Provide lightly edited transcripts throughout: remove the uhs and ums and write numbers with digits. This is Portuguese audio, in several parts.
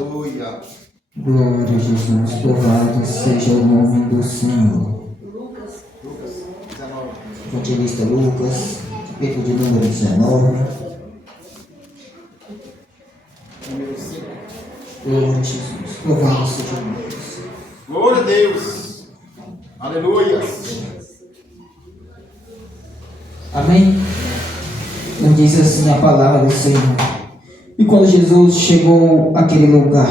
Aleluia. Glória a Jesus. Louvado seja o nome do Senhor. Lucas 19. Evangelista Lucas, capítulo de número 19. Número 5. Glória a Jesus. Louvado seja o nome do Senhor. Glória a Deus. Aleluia. Amém? Não diz assim a palavra do Senhor. E quando Jesus chegou àquele lugar,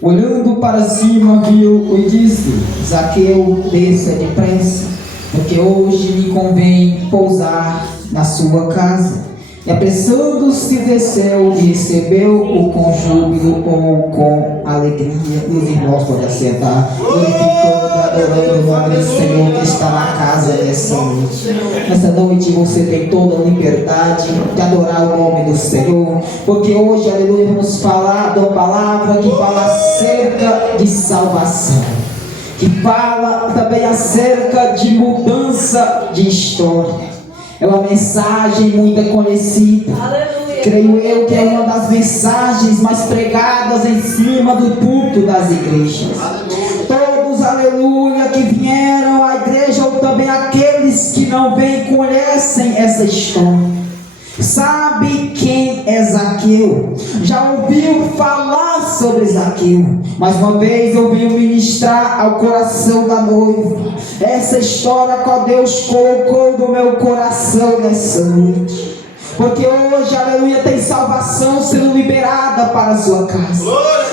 olhando para cima, viu e disse: Zaqueu, desça depressa, porque hoje me convém pousar na sua casa. E apressando-se desceu e recebeu-o com júbilo ou com alegria. E os irmãos podem acertar, glorificando e adorando o nome do Senhor que está na casa nessa noite. Nessa noite você tem toda a liberdade de adorar o nome do Senhor, porque hoje, aleluia, vamos falar de uma palavra que fala acerca de salvação, que fala também acerca de mudança de história. É uma mensagem muito conhecida. Aleluia. Creio eu que é uma das mensagens mais pregadas em cima do púlpito das igrejas. Aleluia. Todos, aleluia, que vieram à igreja, ou também aqueles que não vêm, conhecem essa história. Sabe quem é Zaqueu? Já ouviu falar sobre Zaqueu? Mais uma vez ouviu ministrar ao coração da noiva essa história que Deus colocou no meu coração nessa noite. Porque hoje, aleluia, tem salvação sendo liberada para a sua casa.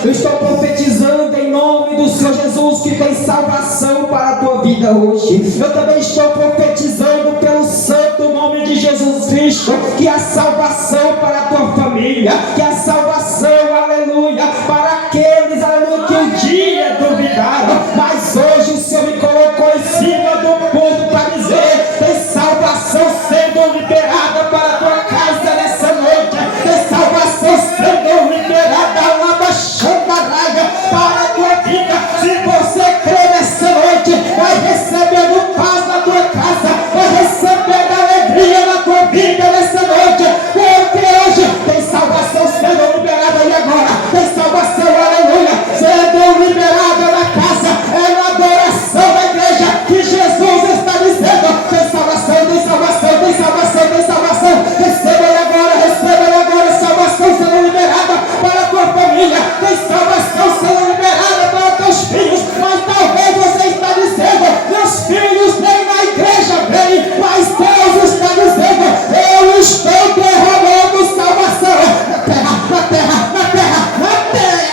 Eu estou profetizando em nome do Senhor Jesus que tem salvação para a tua vida hoje. Eu também estou profetizando pelo santo nome de Jesus Cristo que há salvação para a tua família, que há salvação, aleluia, para aqueles, aleluia, que um dia duvidaram, mas hoje o Senhor me colocou em cima do ponto para dizer: tem salvação sendo liberada para a tua casa nessa noite, tem salvação sendo liberada lá da Xandaraia para a tua vida. Se você crê nessa noite, vai recebendo paz na tua casa, vai recebendo alegria na tua vida nessa noite, porque hoje tem salvação sendo liberada. E agora tem salvação, aleluia, sendo liberada na casa, é na adoração da igreja que Jesus está dizendo: tem salvação, tem salvação, tem salvação, tem salvação. Receba agora salvação sendo liberada para a tua família, tem salvação sendo liberada para os teus filhos. Mas talvez você está dizendo: meus filhos nem na igreja vêm, mas Deus está dizendo: eu estou derramando salvação na terra, na terra, na terra, na terra.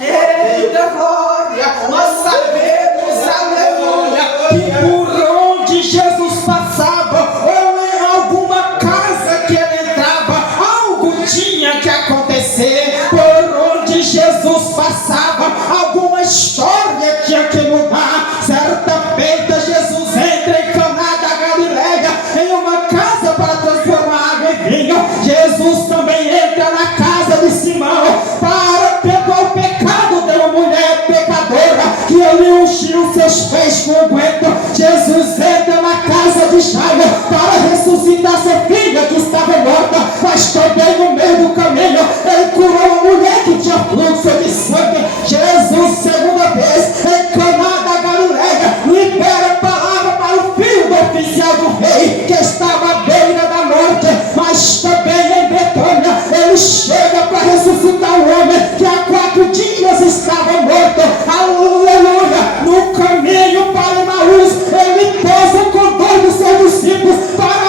Eita glória! Nós sabemos, aleluia, que por onde Jesus passava, ou em alguma casa que ele entrava, algo tinha que acontecer. Por onde Jesus passava, alguma história tinha que mudar. Certa feita, Jesus entra em Caná da Galileia, em uma casa para transformar água em vinho. Jesus também entra na casa de Simão para perdoar o pecado de uma mulher pecadora que ele ungiu seus pés com unguento. Jesus entra na casa de Jairo para ressuscitar sua filha que estava morta, mas também no meio do caminho ele curou uma mulher que tinha fluxo de sangue. Jesus, segunda vez, em Caná da Galileia, libera a palavra para o filho do oficial do rei que estava à beira da morte. Mas também em Betânia ele chega para ressuscitar o homem que há 4 dias estava morto. Aleluia! No caminho para Emaús, ele pousa com 2 dos seus discípulos para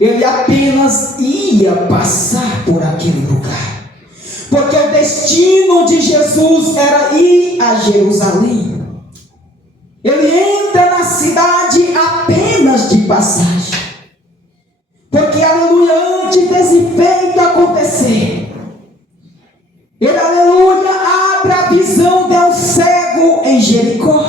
ele apenas ia passar por aquele lugar. Porque o destino de Jesus era ir a Jerusalém. Ele entra na cidade apenas de passagem. Porque, aleluia, antes desse feito acontecer, ele, aleluia, abre a visão de um cego em Jericó.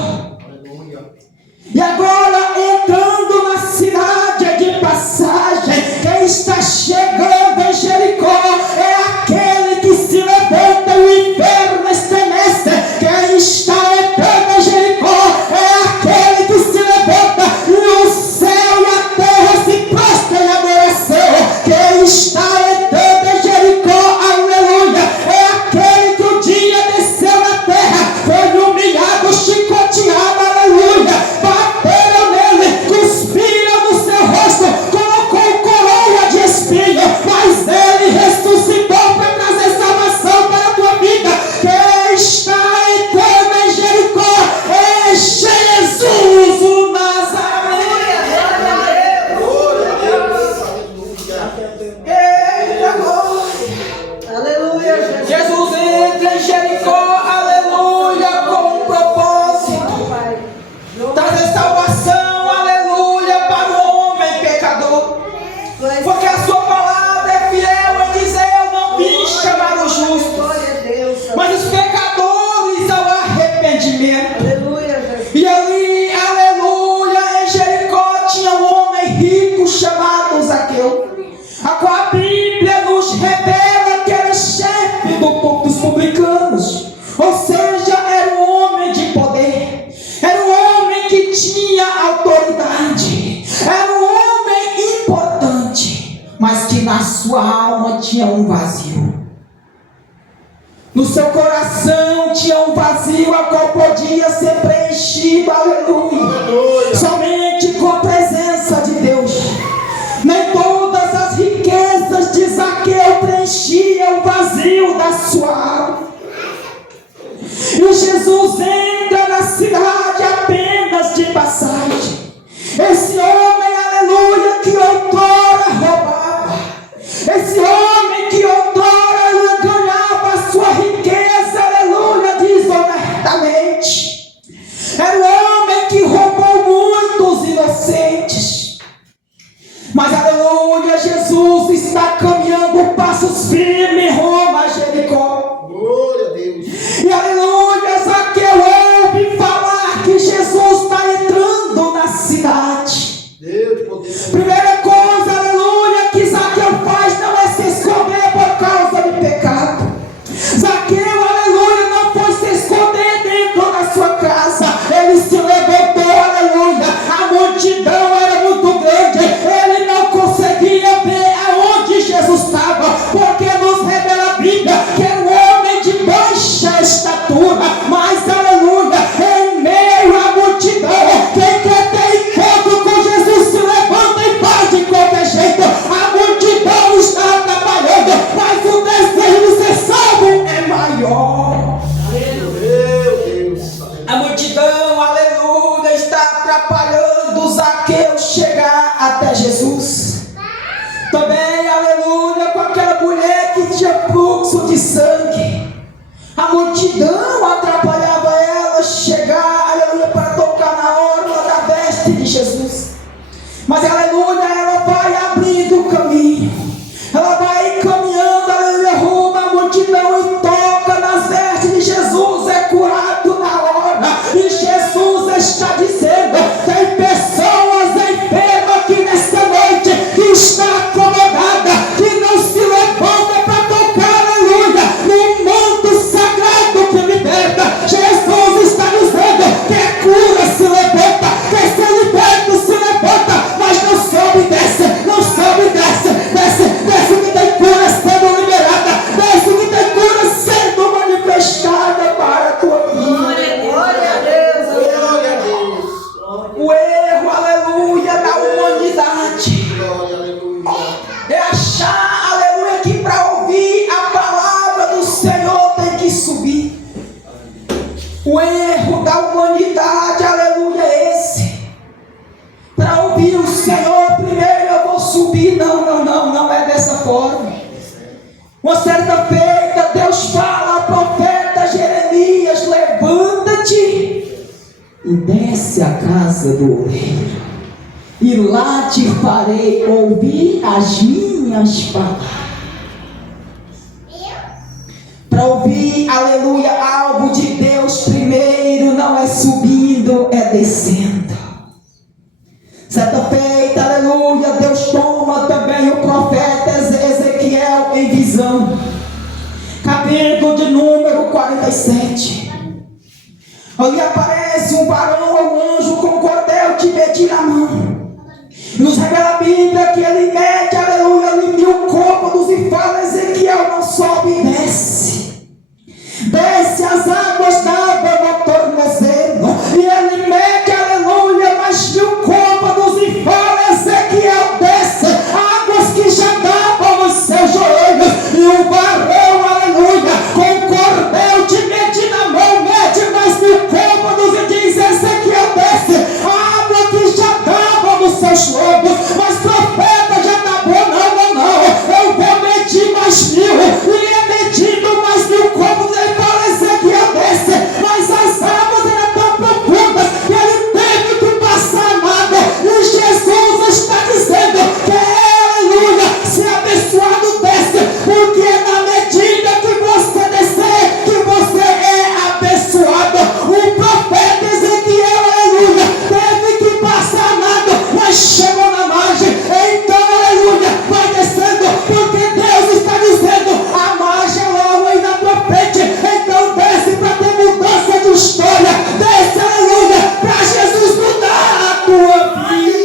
E agora, entrando na cidade de passagem, quem está chegando em Jericó é aquele que se levanta e o inferno estremece. Quem está entrando em Jericó é aquele que se levanta e o céu e a terra se prostram em adoração. Quem está entrando em Jericó, aleluia, é aquele que um dia desceu na terra, foi humilhado, chicoteado, aleluia, bateram nele, cuspiram no seu rosto, colocou coroa de espinho, mas ele ressuscitou para trazer salvação para a tua vida. Quem está entrando em Jericó é Jesus o Nazareno. Eita glória! Aleluia, Jesus. Jesus entra em Jericó, aleluia, com um propósito: Pai. trazer salvação, aleluia, para o homem pecador. Porque a sua palavra é fiel em dizer: eu não vim chamar os justos, Glória a Deus. mas os pecadores ao arrependimento. Aleluia, Jesus. E ali, aleluia, em Jericó tinha um homem rico chamado Zaqueu, a qual a Bíblia nos revela que era chefe dos publicanos. Ou seja, era um homem de poder, era um homem que tinha autoridade, era um homem importante, mas que na sua alma tinha um vazio. No seu coração tinha um vazio, a qual podia ser preenchido, aleluia, somente com a presença de Deus. Nem todas as riquezas de Zaqueu preenchiam o vazio da sua alma. E Jesus entra na cidade apenas de passagem. Esse homem, aleluia, que outrora roubava, esse homem que outrora ganhava a sua riqueza, aleluia, desonestamente, era um homem que roubou muitos inocentes. Mas, aleluia, Jesus está caminhando passos firmes rumo a Jericó. Glória a Deus. E, aleluia, Zaqueu ouve falar que Jesus está entrando na cidade. Deus de poder. Primeira coisa, aleluia, que Zaqueu faz não é se esconder por causa de pecado. Zaqueu, aleluia, não foi se esconder dentro da sua casa. Ele se levantou, aleluia. A multidão era muito grande. Ele não conseguia ver aonde Jesus estava, porque nos revela a Bíblia que era um homem de baixa estatura. Mas, aleluia, em meio à multidão, quem quer ter encontro com Jesus se levanta e faz de qualquer jeito. A multidão está atrapalhando, mas o desejo de ser salvo é maior. Meu Deus. A multidão, aleluia, está atrapalhando Zaqueu chegar até Jesus. Também, aleluia, com aquela mulher que tinha fluxo de sangue. A multidão atrapalhava ela chegar, aleluia, para tocar na orla da veste de Jesus. Mas, aleluia, ela vai abrindo o caminho. Ela vai caminhando, aleluia, rumo à multidão e toca nas vestes de Jesus. É curado na hora. E Jesus está dizendo: tem pessoas enfermas aqui nesta noite que está acomodada, que não se levanta para tocar, aleluia, no manto sagrado que liberta. Jesus está dizendo que a cura se levanta, que esse liberto se levanta, mas não se obedece. Uma certa feita, Deus fala ao profeta Jeremias: levanta-te e desce à casa do oleiro, e lá te farei ouvir as minhas palavras. Para ouvir, aleluia, algo de Deus, primeiro não é subindo, é descendo. Certa feita, aleluia, Deus toma também o profeta Ezequiel em visão. Capítulo de número 47. Ali aparece um varão ou anjo com cordel de medir na mão. Nos revela a Bíblia que ele mede, aleluia, ali 1000 côvados e fala: Ezequiel, não sobe e desce. Desce as águas da água no tornozelo. E ele mede, aleluia, mais 1000 côvados e fala: Ezequiel, desce. Águas que já davam os seus joelhos. E o varão, aleluia, com cordel de medir na mão, mede mais 1000 côvados e diz: Ezequiel, desce. Água que já dava nos seus lombos. Mas profeta, já tá bom, não. Eu vou medir mais 1000. E é medindo mais 1000 côvados. Ele fala: Ezequiel, desce. Mas as águas eram tão profundas que ele teve que passar nada. E Jesus está dizendo que, aleluia, se abençoado desce, porque na medida que você descer, que você é abençoado. O profeta Ezequiel, aleluia, teve que passar nada, mas chegou na margem. Então, aleluia, vai descendo, porque Deus está dizendo: a margem é logo aí na tua frente. Então desce para ter mudança de história. Desce, aleluia, para Jesus mudar a tua vida.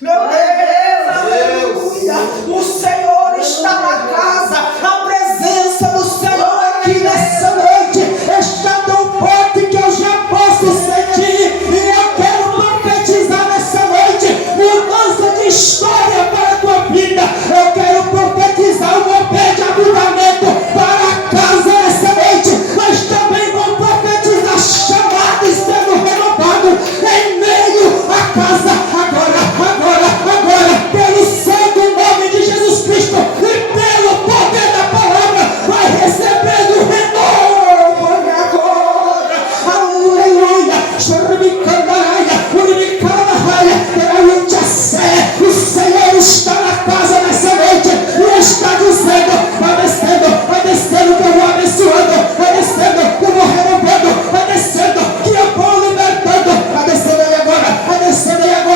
Meu Deus, aleluia. O Senhor está na casa. A presença do Senhor aqui nessa noite está tão forte que eu já posso sentir. E eu quero profetizar nessa noite mudança de história para a tua vida. Eu quero profetizar um mover de avivamento para a casa nessa noite. Mas também vou profetizar chamados sendo renovados em meio à casa. Agora, pelo santo nome de Jesus Cristo e pelo poder da palavra, vai recebendo renovo agora. Aleluia. O Senhor está na casa nessa noite e está dizendo: vai descendo que eu vou abençoando, vai descendo que eu vou renovando, vai descendo que eu vou libertando, vai descendo aí agora, vai descendo aí agora.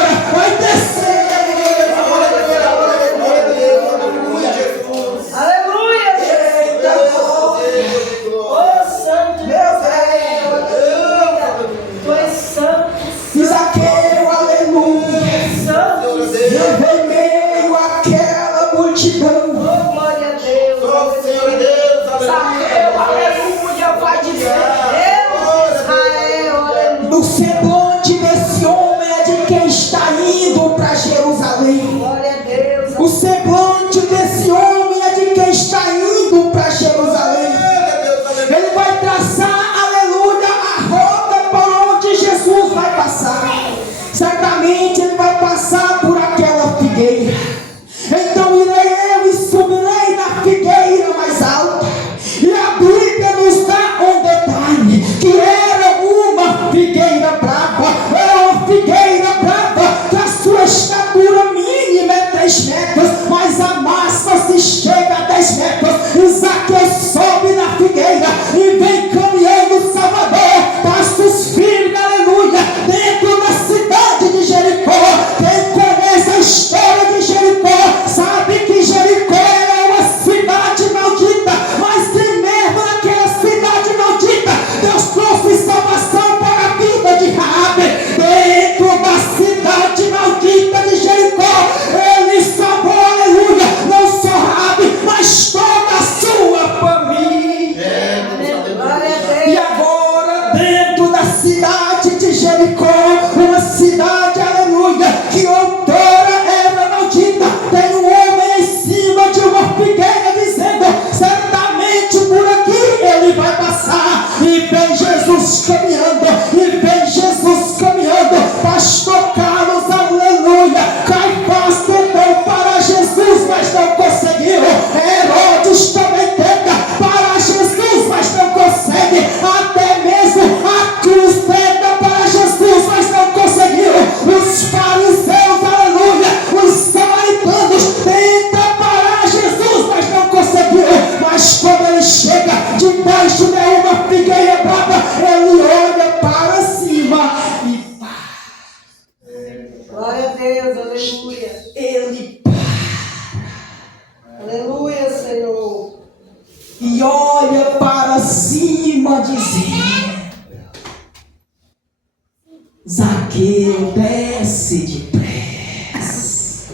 Zaqueu, desce depressa,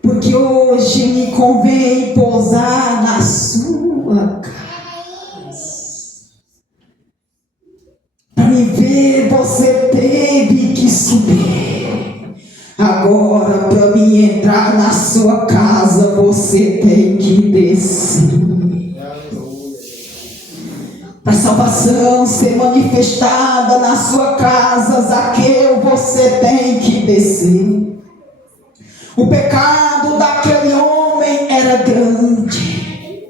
porque hoje me convém pousar na sua casa. Para me ver você teve que subir, agora para me entrar na sua casa você tem que descer. Para a salvação ser manifestada na sua casa, Zaqueu, você tem que descer. O pecado daquele homem era grande.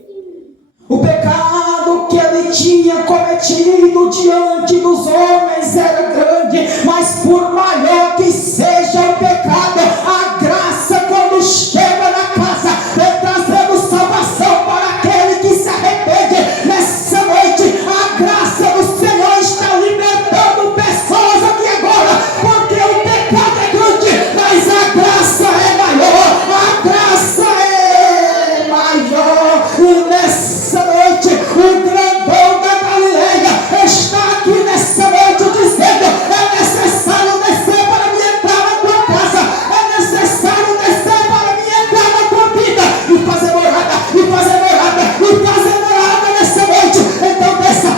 O pecado que ele tinha cometido diante dos homens era grande. Mas por maior que seja o pecado, a graça quando chega na casa vem trazendo salvação para aquele que se arrepende. Nessa noite a graça do Senhor está libertando pessoas aqui agora, porque o pecado é grande, mas a graça é maior. A graça é maior. E nessa noite o grandão da Galileia está aqui nessa noite dizendo: é necessário descer para me entrar na tua casa, é necessário descer para me entrar na tua vida e fazer morada, e fazer morada, e fazer morada nessa noite. Então desça,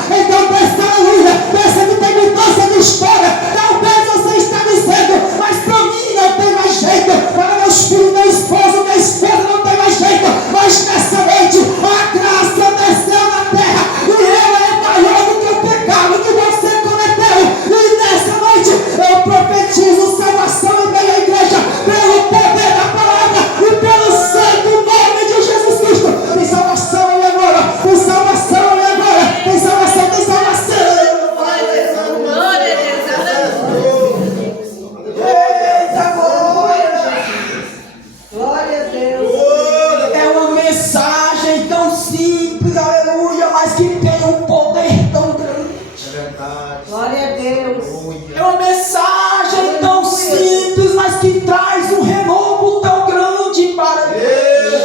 aleluia, desça que tem mudança de história. Talvez você está dizendo: mas para mim não tem mais jeito, para meus filhos, meu esposo, minha esposa não tem mais jeito. Mas nessa noite a graça desceu na terra e ela é maior do que o pecado que você cometeu. E nessa noite eu profetizo salvação em meio à igreja, pelo poder da palavra e pelo santo nome de Jesus Cristo. Tem salvação ali agora, tem salvação ali agora, tem salvação, tem salvação. Glória a Deus. Eita, glória! Glória a Deus. É uma mensagem tão simples, aleluia, mas que tem um poder tão grande. É verdade. Glória a Deus. É uma mensagem tão simples, mas que traz um renovo tão grande para Deus,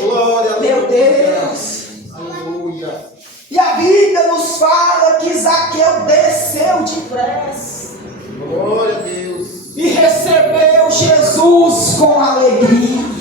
glória a meu Deus. Aleluia. E a Bíblia nos fala que Zaqueu desceu depressa Glória a Deus. e recebeu Jesus com alegria.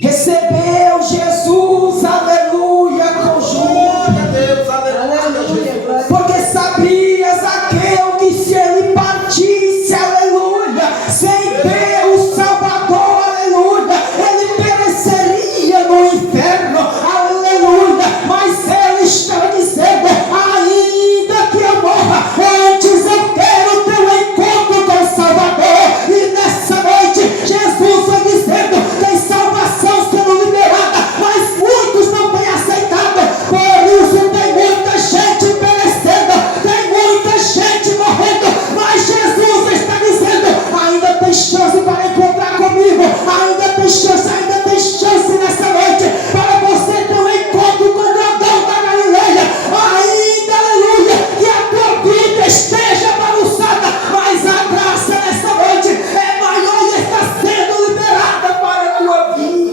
Recebeu Jesus, aleluia, com júbilo. Deus, aleluia. Glória. Porque sabia Zaqueu que se ele partisse, aleluia, sem ver o Salvador, aleluia, ele pereceria no inferno, aleluia. Mas ele estava dizendo: ainda que eu morra, antes eu quero ter um encontro com o Salvador. E nessa noite Jesus foi dizendo: tem salvação sendo liberada, mas muitos não têm aceitado. Por isso tem muita gente perecendo, tem muita gente morrendo, mas Jesus está dizendo: ainda tem chance para encontrar comigo, ainda tem chance nessa noite para você ter um encontro com o grandão da Galileia. Ainda, aleluia, que a tua vida esteja bagunçada, mas a graça nessa noite é maior e está sendo liberada para a tua vida.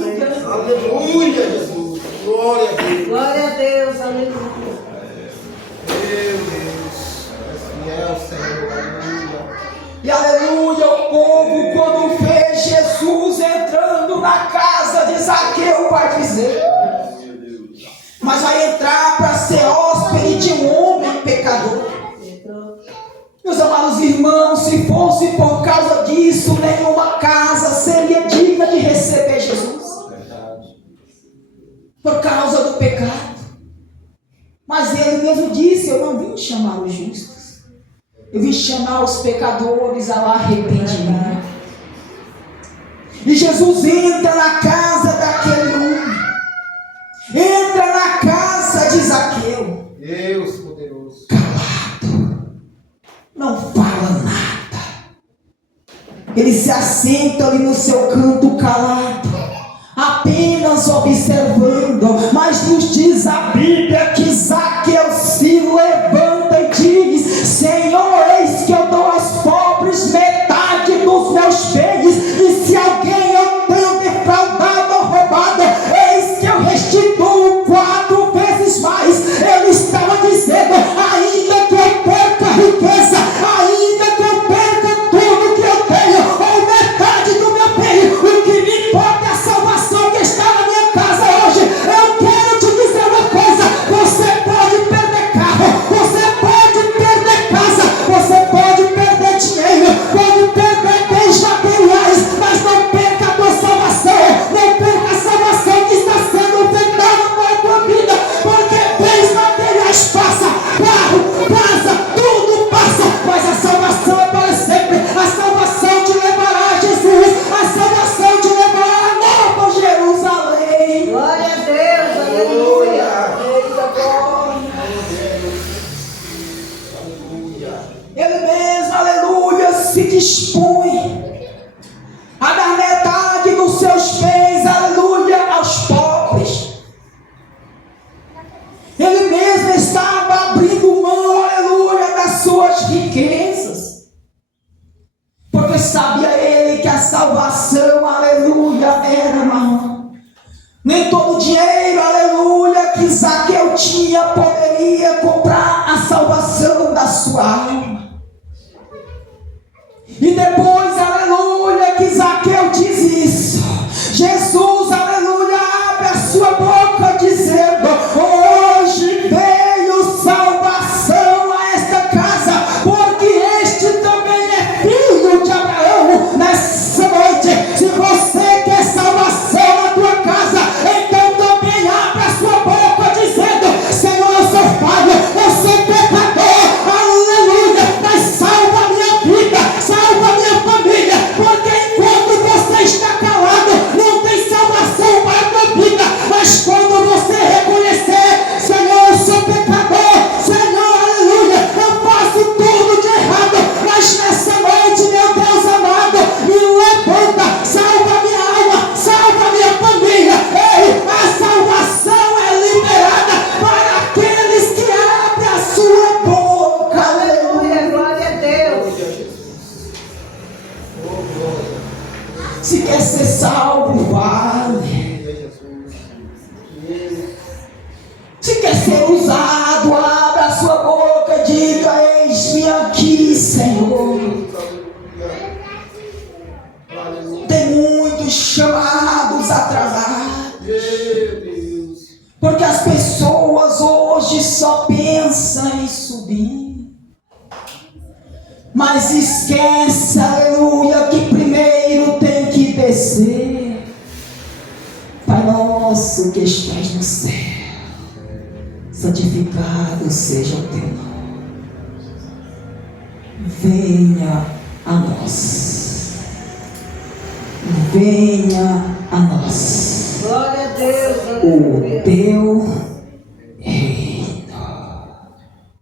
Aleluia, Jesus. Glória a Deus. Glória a Deus. Aleluia. Meu Deus. Fiel, Senhor. Aleluia. E aleluia, o povo quando vê Jesus entrando na casa de Zaqueu vai dizer: mas vai entrar para ser hóspede de um homem pecador. Meus amados irmãos, se fosse por causa disso, nenhuma casa seria digna de receber Jesus. Por causa do pecado. Mas ele mesmo disse: eu não vim chamar os justos, eu vim chamar os pecadores ao arrependimento. E Jesus entra na casa daquele homem, entra na casa de Zaqueu, Deus poderoso. calado, não fala nada. Ele se assenta ali no seu canto calado, apenas observando. Mas nos diz a Bíblia que Zaqueu se levanta e diz: Senhor, eis que eu dou aos pobres metade dos meus bens, e se alguém eu tenho defraudado ou roubado, eis que eu restituo 4 vezes mais. Ele estava dizendo: ainda que eu perca a riqueza, dispõe a dar metade dos seus bens, aleluia, aos pobres. Ele mesmo estava abrindo mão, aleluia, das suas riquezas, porque sabia ele que a salvação, aleluia, era maior. Nem todo dinheiro, aleluia, que Zaqueu tinha poderia comprar a salvação da sua alma. E depois, aleluia, que Zaqueu diz isso, Jesus, aleluia, abre a sua boca dizendo: hoje veio salvação a esta casa, porque este também é filho de Abraão. Nessa noite, se você quer salvação na tua casa, então também abre a sua boca dizendo: Senhor, eu sou falho, eu sou pecador, aleluia, mas salva a minha vida, salva a minha família, porque enquanto você está calado, não tem salvação para a tua vida. Mas quando você reconhecer: Senhor, eu sou pecador, Senhor, aleluia, eu faço tudo de errado, mas nessa noite, meu Deus amado, me levanta, salva minha alma, salva minha família. Ei, a salvação é liberada para aqueles que abrem a sua boca. Aleluia, glória a Deus. Se quer ser salvo, vale. Se quer ser usado, abra a sua boca, diga: eis-me aqui, Senhor. Tem muitos chamados atrasados, porque as pessoas hoje só pensam em subir, mas esquece, aleluia, que primeiro tem que descer. Pai nosso que estás no céu, santificado seja o teu nome. Venha a nós. Venha a nós Glória a Deus. o Aleluia. teu reino.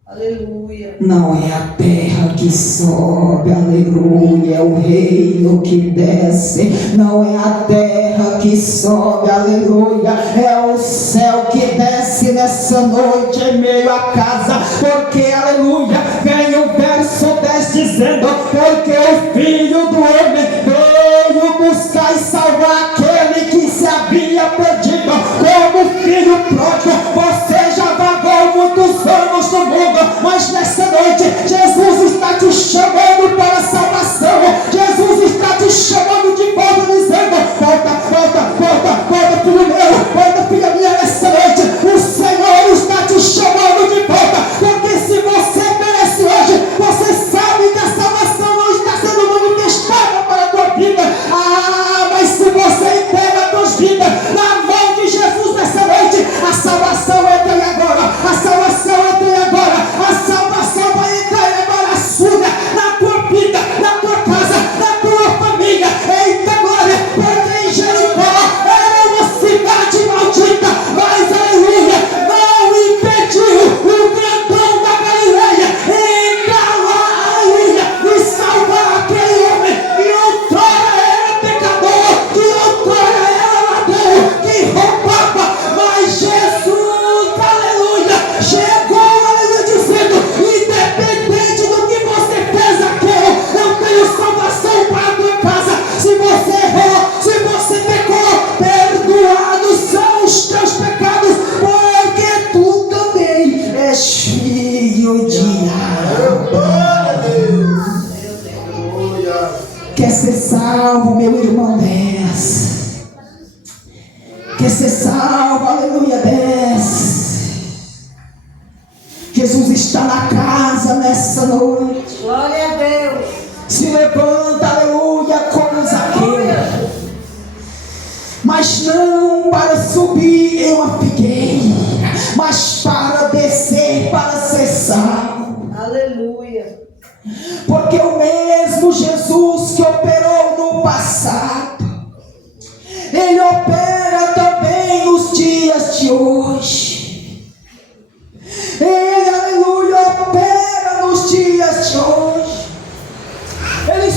Aleluia. Não é a terra que sobe, aleluia, é o reino que desce. Não é a terra que sobe, aleluia, é o céu que desce nessa noite em meio à casa. Porque, aleluia, vem o verso 10 dizendo: porque o Filho do Homem veio buscar e salvar aquele que se havia perdido. Como filho pródigo, você já vagou muitos anos no mundo, mas nessa noite Jesus está te chamando para a salvação. Jesus está te chamando de volta, dizendo: volta, volta, volta, volta, filho meu, volta, filha minha. Nessa noite o Senhor está te chamando de volta, porque se você merece hoje, você sabe que a salvação não está sendo manifestada para a tua vida. Mas se você entrega a tua vida na mão de Jesus nessa noite, a salvação entra aí agora, a salvação entra aí agora, a salvação vai entrar aí agora, a sua, na tua vida, na tua casa, na tua família. Eita glória, porque em Jericó era uma cidade maldita, mas aleluia, não impediu o grandão da Galileia entrar lá, aleluia, e salvar aquele homem que outrora era pecador, que outrora era ladrão, que roubava. Mas Jesus, aleluia, chegou, aleluia, dizendo: independente do que você fez aqui, eu tenho salvação para a tua casa. Se você errou, se você pecou, perdoados são os teus pecados, porque tu também és filho de Abraão. Quer ser salvo, meu irmão? Desce. Quer ser salvo, aleluia, desce. Jesus está na casa nessa noite. Glória a Deus. Se levanta, aleluia, como Zaqueu, mas não para subir em uma figueira, mas para descer, para ser salvo. Aleluia. Porque o mesmo Jesus que operou no passado, Ele opera também nos dias de hoje. Ele, aleluia, opera nos dias de hoje. Ele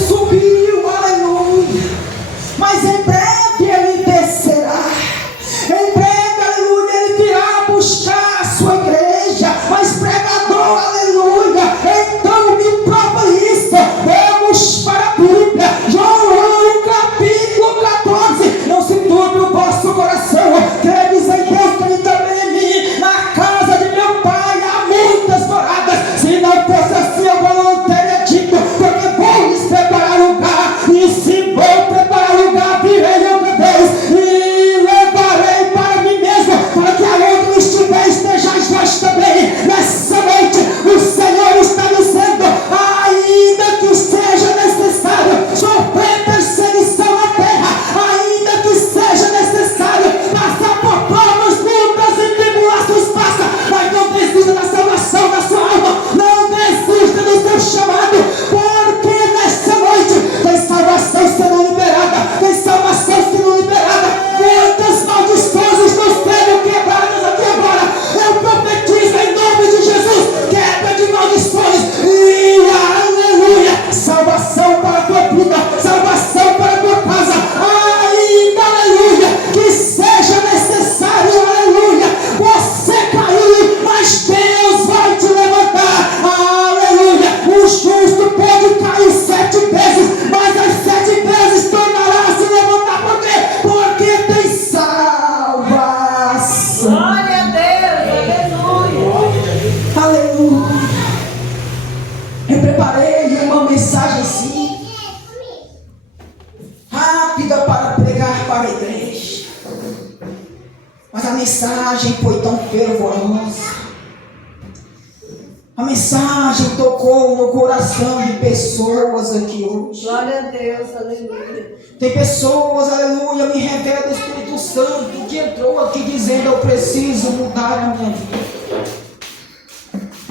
mensagem sim, rápida para pregar para a igreja. Mas a mensagem foi tão fervorosa. A mensagem tocou no coração de pessoas aqui hoje. Glória a Deus, aleluia. Tem pessoas, aleluia, me revela o Espírito Santo que entrou aqui dizendo: eu preciso mudar a minha vida.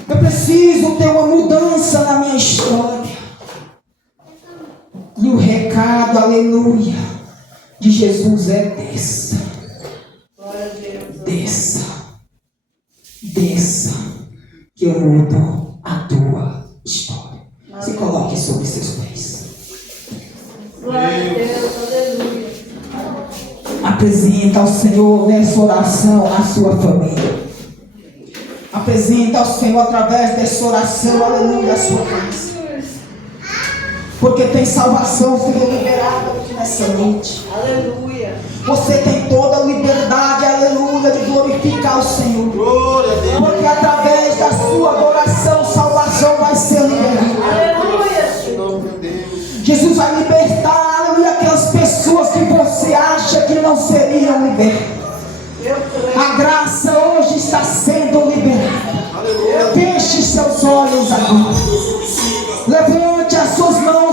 Eu preciso ter uma mudança na minha história. E o recado, aleluia, de Jesus é: desça. Glória a Deus. Desça. Desça. Que eu mudo a tua história. Se coloque sobre seus pés. Glória a Deus, aleluia. Apresenta ao Senhor nessa oração a sua família. Apresenta ao Senhor através dessa oração, aleluia, a sua casa. Porque tem salvação sendo liberada aqui nessa noite. Aleluia. Você tem toda a liberdade, aleluia, de glorificar o Senhor. Glória a Deus. Porque através da sua adoração, salvação vai ser liberada. Aleluia. Em nome de Deus. Jesus vai libertar, aleluia, aquelas pessoas que você acha que não seriam libertas. Eu creio. A graça hoje está sendo liberada. Aleluia. Feche seus olhos agora. Levante as suas mãos